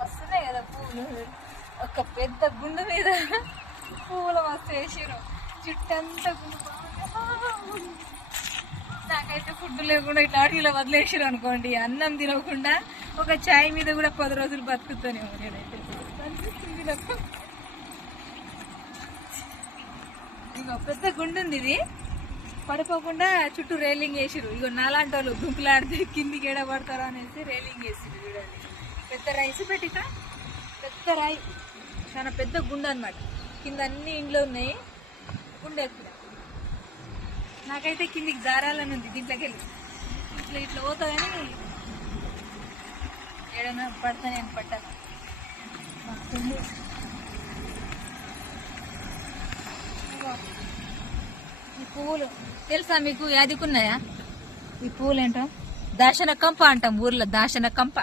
వస్తున్నాయి కదా పువ్వులు. ఒక పెద్ద గుండు మీద పువ్వులు మస్తు వేసారు, చుట్టంతా గుండు బాగుంది. నాకైతే ఫుడ్ లేకుండా ఇట్లా అడవిలో వదిలేసారు అనుకోండి, అన్నం తినకుండా ఒక చాయ్ మీద కూడా 10 రోజులు బతుకుతానేమో నేనైతే. అనిపిస్తుంది నాకు. ఇగో పెద్ద గుండు ఉంది, ఇది పడిపోకుండా చుట్టూ రైలింగ్ వేసిరు. ఇగో నాలాంటి వాళ్ళు గుంపులాడితే కిందికి ఏడ పడతారా అనేసి రైలింగ్ వేసిరు. చూడండి పెద్ద రైస్ పెట్టిక, పెద్ద రాయి, చాలా పెద్ద గుండు అనమాట. కింద అన్ని ఇండ్లు ఉన్నాయి, గుండె ఎక్కడ. నాకైతే కిందికి జారాలని ఉంది, దీంట్లోకి వెళ్ళి ఇట్లా ఇట్లా పోతా కానీ ఏడైనా పడతా నేను పట్టాను. ఈ పువ్వులు తెలుసా మీకు? యాదికున్నాయా ఈ పువ్వులు? ఏంటో దాశన కంప అంటాం ఊర్లో, దాశన కంప.